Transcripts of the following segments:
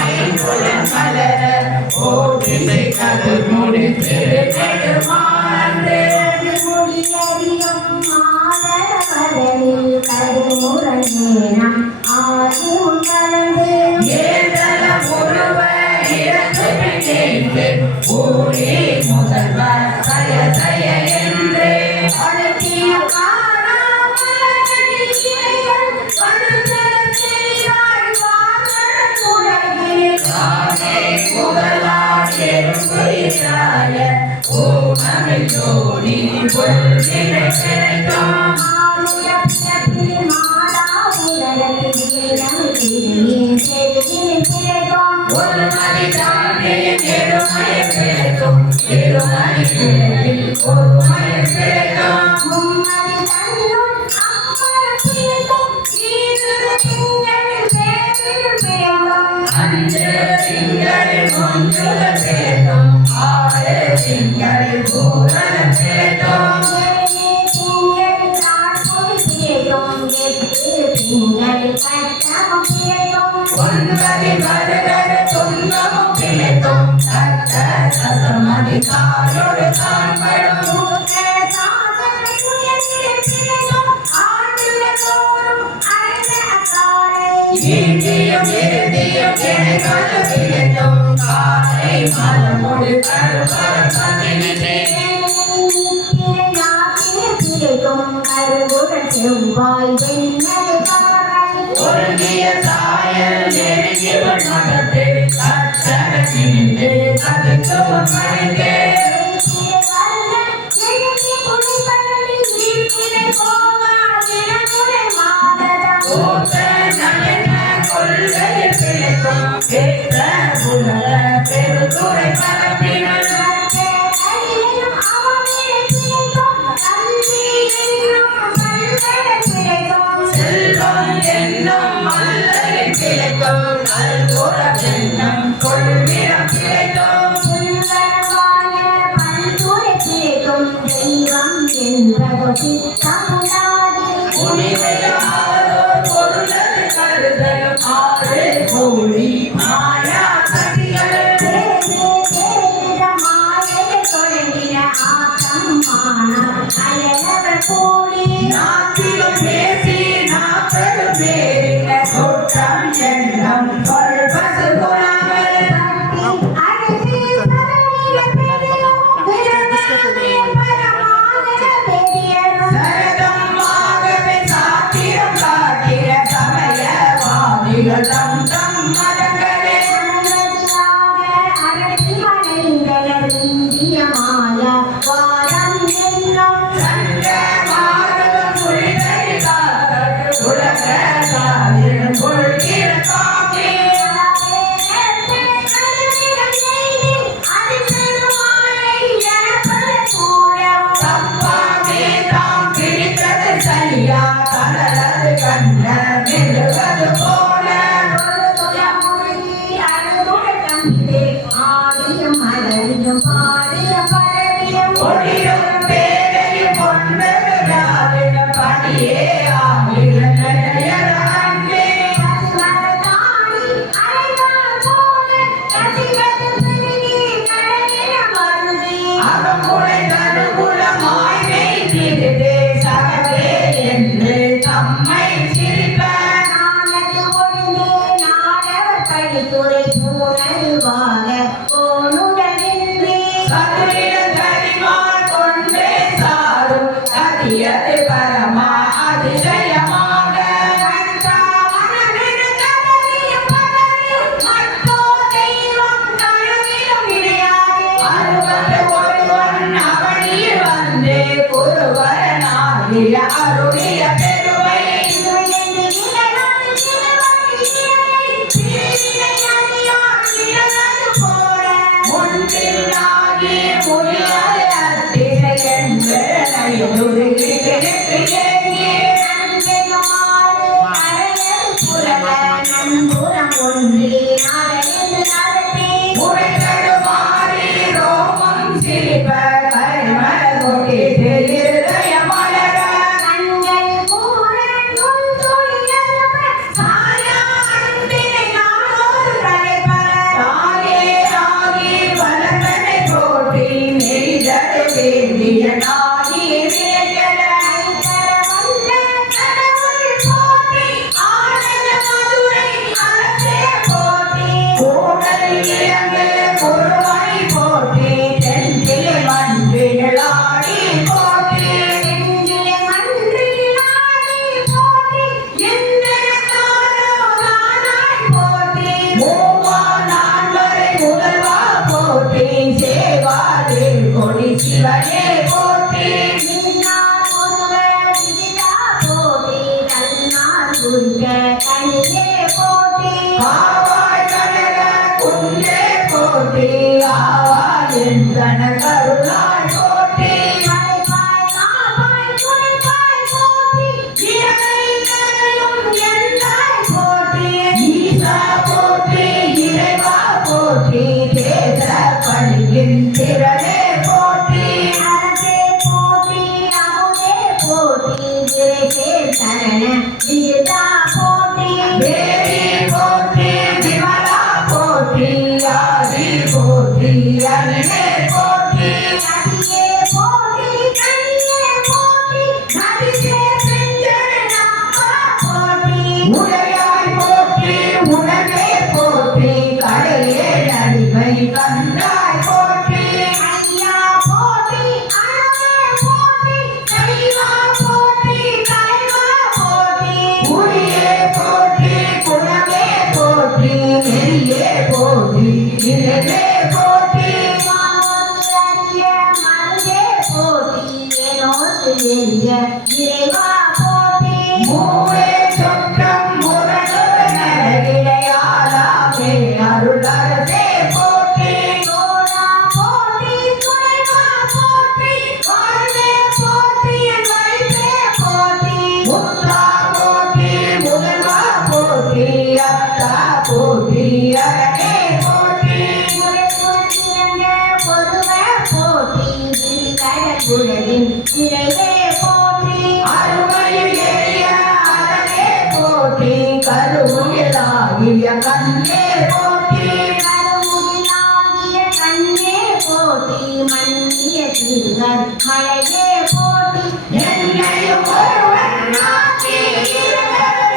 ஐம்புலன் மலர ஓடிசை கதிர் முடித்திரு நெடுமாறே முடியறியும் மாதவரில் கருமுரணேனம் ஆதி உணர்ந்து ஏதல முருவ இறந்து கேட்டு ஊழி முதல்வர் சய சய என்று அழகிய ஜோடி பொருளினை கிடைக்கும் ஒரு மதிதானே எருமையை கிடைக்கும் எருமை ஒரு மயை கிடைக்கும் அஞ்சு திங்களில் ஒன்றுல கிடைக்கும் ஆறு திங்களில் பூரண கிடைக்கும் ஒன்பதில் வருகிற துன்பமும் கிடைக்கும் தக்க சசமதி காலோடு காண்படும் இந்தியும் இறுதியும் எனக்கான கிடைக்கும் காலை மலமோடு கருப்பரம் பதினெட்டு ஒருங்கிய சாயல் நெருங்கி மனத்தை சச்சர நினைந்து அதுக்கு மறைந்தே கொள்கையில் கிடைக்கும் பெற்ற உலக பெருதுறை பரப்பினர் செல்வம் என்னும் மல்லையில் கிடைக்கும் நல்குறம் என்னும் கொள்விடம் கிடைக்கும் முனிவையாரோர் பொருளை கருதலும் ஆறு கோடி மாயா சக்திகள் நாட்டிலும் பேசி நாட்களும் பேரின சொற்றம் எண்ணம் சொல்பசு குணங்கள் சரதமாகவே சாத்திரம் காட்டிய சமயவாதிகள் தம் தம் மதங்களே சங்க மாதவம் புரிதறிவார்கள் உலக காவியம் கொள்கிற காக்கே தப்பாமே தாம் பிடித்தது சரியா கலரது கண்ண மெழுவது போல ஒளியும் பேரையும் ஒன்பது பணியே ஆகிய நிலையற அன்பே அகமுறை கருகுலமாய் வைத்திருந்தே சகவே என்று தம்மை சிரிப்ப சதுரில் கரிமால் கொண்டே சாரும் சதியது பரமா அதிசயமாக அறுபது ஒருவன் அவனில் வந்து குருவரனாகிய அருளிய பெருமை முன்பில் ஆகி முடியாத அத்திரை என்று முறைகடுமாறி ரோமம் சிரிப்ப கரிமல கொடிது இருதய மலர சாயா அன்பினை நாளோடு சிவனே போற்றி நின்னால் ஒருவர் விதிதா போற்றி கண்ணால் குறுக்க கனியே போற்றி ஆவாய் கனக குன்றே போற்றி ஆவாய் எந்தன கருளாய் போற்றி மலைவாய் காவாய் குறைவாய் போற்றி இறைமை கரையும் எந்தாய் போற்றி ஈசா போற்றி இறைவா போற்றி தேச பணியின் திறனே போற்றி அரசே போற்றி அமுதே போற்றி விரைசே சரண விதிதா போற்றி தேவி போற்றி விமலா போற்றி ஆதி போற்றி அருளே போற்றி நதியே போற்றி கனியே போற்றி நதியே செஞ்சரணப்பா போற்றி உடையாய் போற்றி உணவே போற்றி கடையே நடிமை கண்டாய் போற்றி ஐயா போற்றி அறவே போற்றி தெய்வா போற்றி தலைவா போற்றி குடியே போற்றி குணமே போற்றி நெறியே போற்றி நிறவே போற்றி மாமல்லரிய மருதே போற்றி ஏனோத்து எரிய இறைவா போற்றி மூவே சொற்றம் முரணுடையாளாமே அருளரசே போற்றி தோடா போற்றி துணைவா போற்றி வாழ்வே போற்றி வைப்பே போற்றி முத்தா போற்றி முதல்வா போற்றி அத்தா போற்றி அரணே போற்றி முறைக்குள் சிறந்த பொதுவே போற்றி விரிகடகுடலின் சிறைவே போற்றி அருமையில் எளிய அரணே போற்றி கருவிலாகிய கண்ணே போற்றி கருமுகிலாகிய கண்ணே போற்றி மன்னிய திருவர் மலையே போற்றி என்னையும் ஒருவன் நாட்டி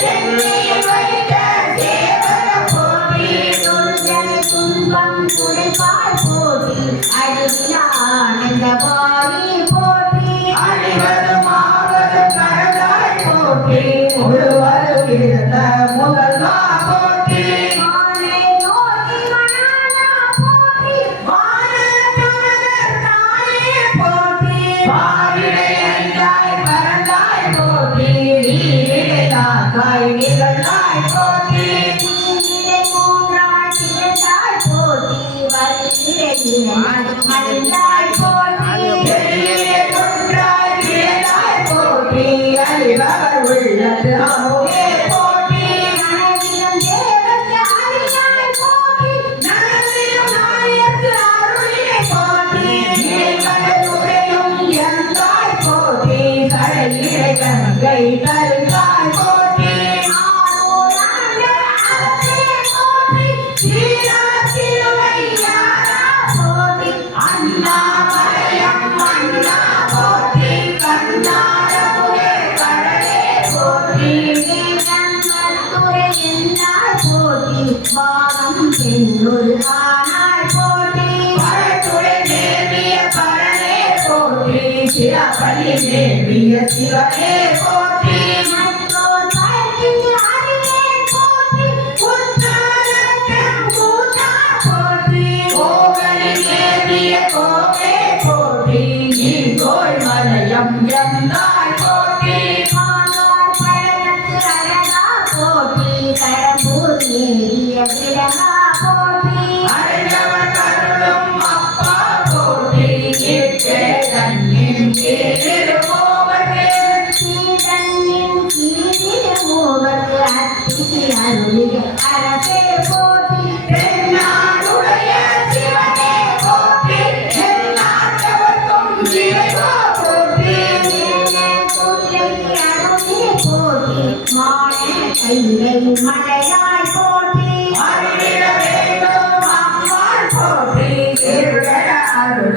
சென்னையில் வைத்த தேவர போற்றி தொழுதலை துன்பம் துடைப்பாய் போற்றி அழிவில ஆனந்த பாரி போற்றி அணிவதும் ஆவதும் கரதாய் போற்றி முழுவதும் இருந்த முதல்வா போற்றி மாலை நோக்கி மணாலா போற்றி வானதமரர் தாயே போற்றி பாரிடை அண்டாய் பரந்தாய் போற்றி நீரிடைதாக்காய் நிகழ்ந்தாய் போற்றி தீங்கிடை மூன்றாய் திகழ்ந்தாய் போற்றி வலிகிடை இறைவன் அழிந்தாய் போற்றி எளியே குன்றாய் விளைந்தாய் போற்றி அறிபவர் உள்ளது அமுதே போற்றி நனவிலும் தேவர்க்கு அறியாய் போற்றி நனவிலும் நாயர்க்கு அருளினை போற்றி இறைவனது உரையும் எந்தாய் போற்றி கடையிடை கங்கை கருங்காய் போற்றி ஆரூராண்ட அரசே போற்றி சீரா திருவையாரா போற்றி அண்ணாமலையம் அண்ணா போற்றி கண்ணாரமுதே கடலே போற்றி வேதம் மருத்துரை என்றாய் போற்றி பாகம் பெண்ணொரு ஆனாய் போற்றி பரத்துரை தேவிய பரனே போற்றி சிவபலி தேவிய சிவனே போற்றி மற்றோர் பழக்கின் அறியேன் போற்றி உற்றாரத்தம் கூட்டா போற்றி கோவலி தேவிய கோவே போற்றி நீ தோள் மலையம் எந்தாய் போற்றி மானோர் பழனத்து அழகா போற்றி கடம்பூர் ஏறிய விலகா போற்றி அடைந்தவர் கருளும் அப்பா போற்றி இட்டே தன்னின் திருமோவனே சீதன்னின் கீழில் மூவர்க்கு அத்திக்கு அருளிய அரசே போற்றி தென்னாடுடைய சிவனே போற்றி எந்நாட்டவர்க்கும் இறைவா போற்றி கைலை மலையாய் போற்றி அருளிட வேண்டும் அம்மாள் போற்றி திருடர அருள்